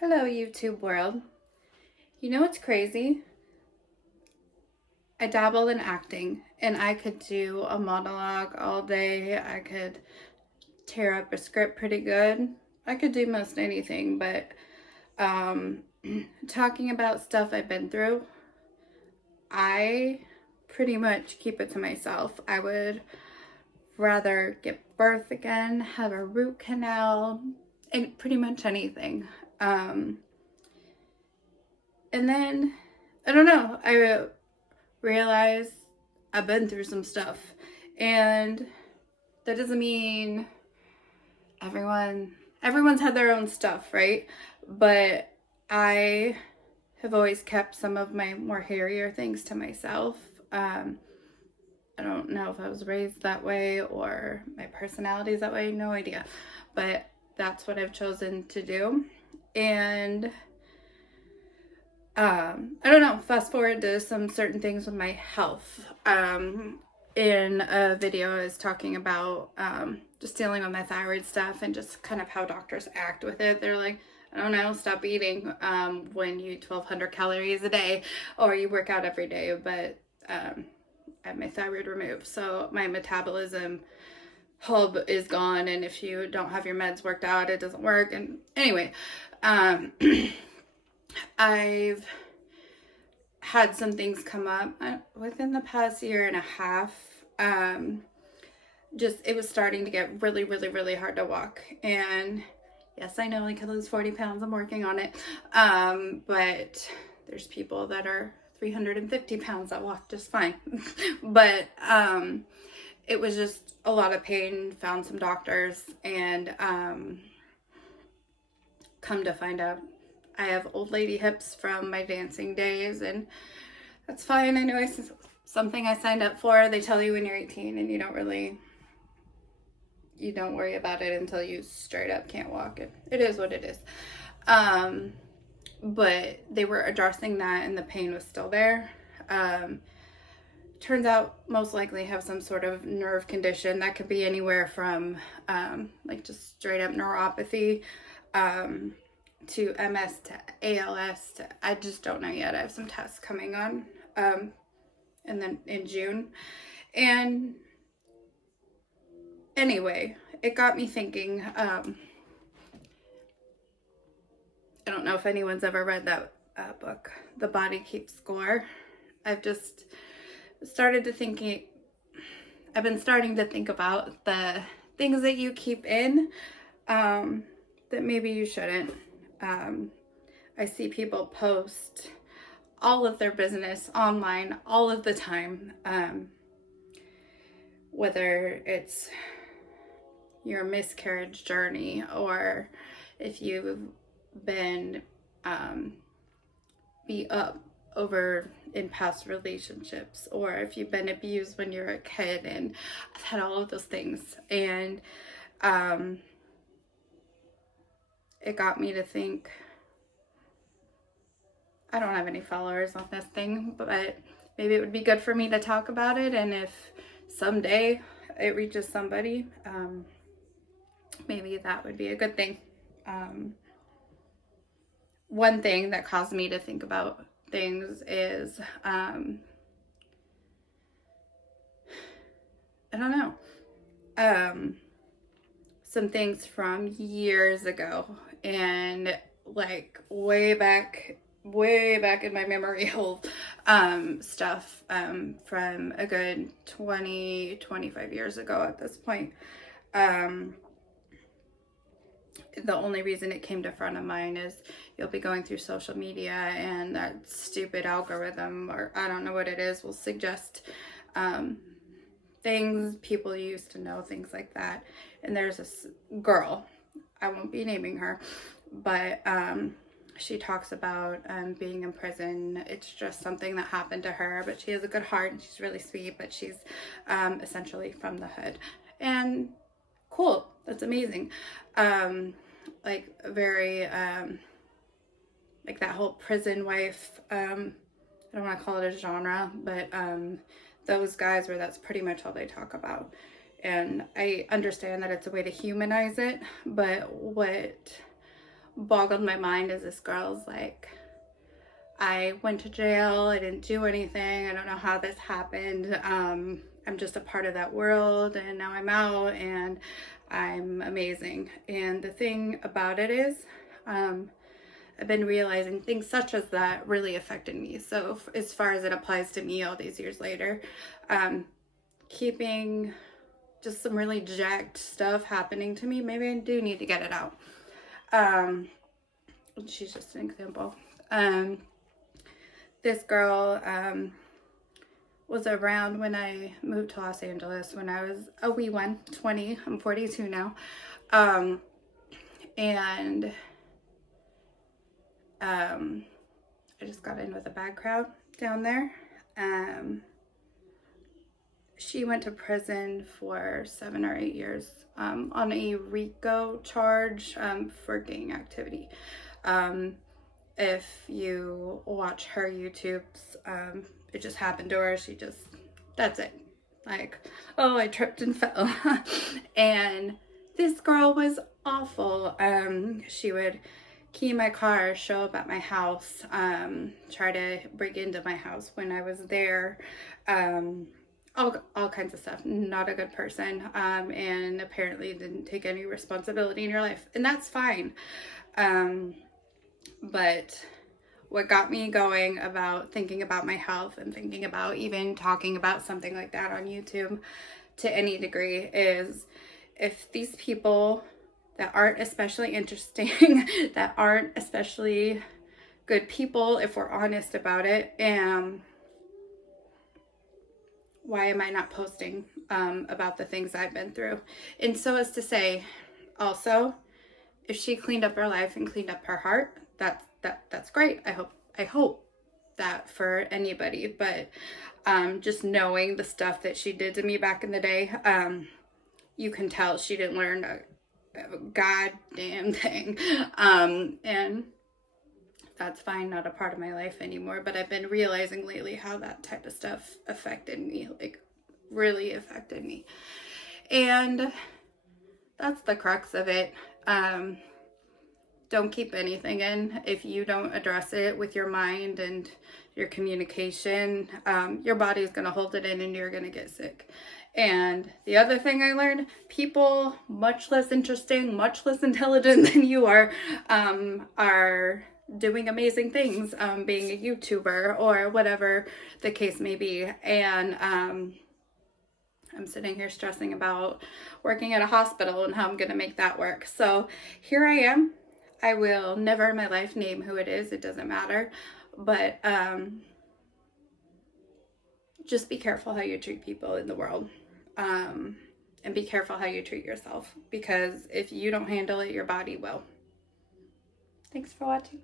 Hello, YouTube world. You know what's crazy? I dabble in acting and I could do a monologue all day. I could tear up a script pretty good. I could do most anything, but um, talking about stuff I've been through, I pretty much keep it to myself. I would rather give birth again, have a root canal, and pretty much anything. Um, and then, I don't know, I realize I've been through some stuff. And that doesn't mean everyone's had their own stuff, right? But I have always kept some of my more hairier things to myself. I don't know if I was raised that way or my personality is that way, no idea. But that's what I've chosen to do. And I don't know, fast forward to some certain things with my health. In a video, I was talking about just dealing with my thyroid stuff and just kind of how doctors act with it. They're like, I don't know, stop eating when you eat 1,200 calories a day or you work out every day. But I have my thyroid removed, so my metabolism hub is gone. And if you don't have your meds worked out, it doesn't work. And anyway, I've had some things come up within the past year and a half. Just it was starting to get really, really, really hard to walk. And yes, I know I could lose 40 pounds. I'm working on it. But there's people that are 350 pounds that walk just fine. But it was just a lot of pain. Found some doctors and come to find out I have old lady hips from my dancing days, and that's fine. I know something I signed up for. They tell you when you're 18 and you don't worry about it until you straight up can't walk. It is what it is. But they were addressing that and the pain was still there. Turns out most likely have some sort of nerve condition that could be anywhere from like just straight up neuropathy to MS to ALS I just don't know yet. I have some tests coming on and then in June. And anyway, it got me thinking. I don't know if anyone's ever read that book, The Body Keeps Score. I've just started to thinking, I've been starting to think about the things that you keep in that maybe you shouldn't. I see people post all of their business online all of the time, whether it's your miscarriage journey or if you've been beat up over in past relationships or if you've been abused when you're a kid. And I've had all of those things, and it got me to think, I don't have any followers on this thing, but maybe it would be good for me to talk about it. And if someday it reaches somebody, maybe that would be a good thing. One thing that caused me to think about things is, I don't know, some things from years ago, and like way back in my memory hole, stuff from a good 25 years ago at this point. The only reason it came to front of mind is you'll be going through social media and that stupid algorithm, or I don't know what it is, will suggest things people used to know, things like that. And there's this girl, I won't be naming her, but she talks about being in prison. It's just something that happened to her, but she has a good heart and she's really sweet, but she's essentially from the hood. And cool, that's amazing. Like very like that whole prison wife, I don't want to call it a genre, but those guys where that's pretty much all they talk about. And I understand that it's a way to humanize it, but what boggled my mind is this girl's like, I went to jail, I didn't do anything, I don't know how this happened, I'm just a part of that world, and now I'm out and I'm amazing. And the thing about it is, I've been realizing things such as that really affected me. So as far as it applies to me all these years later, keeping just some really jacked stuff happening to me, maybe I do need to get it out. She's just an example. This girl was around when I moved to Los Angeles when I was a wee one, 20. I'm 42 now. And I just got in with a bad crowd down there. She went to prison for 7 or 8 years on a RICO charge for gang activity. If you watch her YouTubes, it just happened to her. She just, that's it. Like, oh, I tripped and fell. And this girl was awful. She would key my car, show up at my house, try to break into my house when I was there, all kinds of stuff. Not a good person, and apparently didn't take any responsibility in your life, and that's fine. But what got me going about thinking about my health and thinking about even talking about something like that on YouTube to any degree is if these people that aren't especially interesting, that aren't especially good people, if we're honest about it, why am I not posting about the things I've been through? And so as to say, also, if she cleaned up her life and cleaned up her heart, that's great. I hope that for anybody, but just knowing the stuff that she did to me back in the day, you can tell she didn't learn a goddamn thing, and that's fine, not a part of my life anymore. But I've been realizing lately how that type of stuff affected me, like really affected me, and that's the crux of it. Don't keep anything in. If you don't address it with your mind and your communication, your body is going to hold it in and you're going to get sick. And the other thing I learned, people much less interesting, much less intelligent than you are doing amazing things, being a YouTuber or whatever the case may be. And I'm sitting here stressing about working at a hospital and how I'm going to make that work. So here I am. I will never in my life name who it is. It doesn't matter. But just be careful how you treat people in the world. And be careful how you treat yourself. Because if you don't handle it, your body will. Thanks for watching.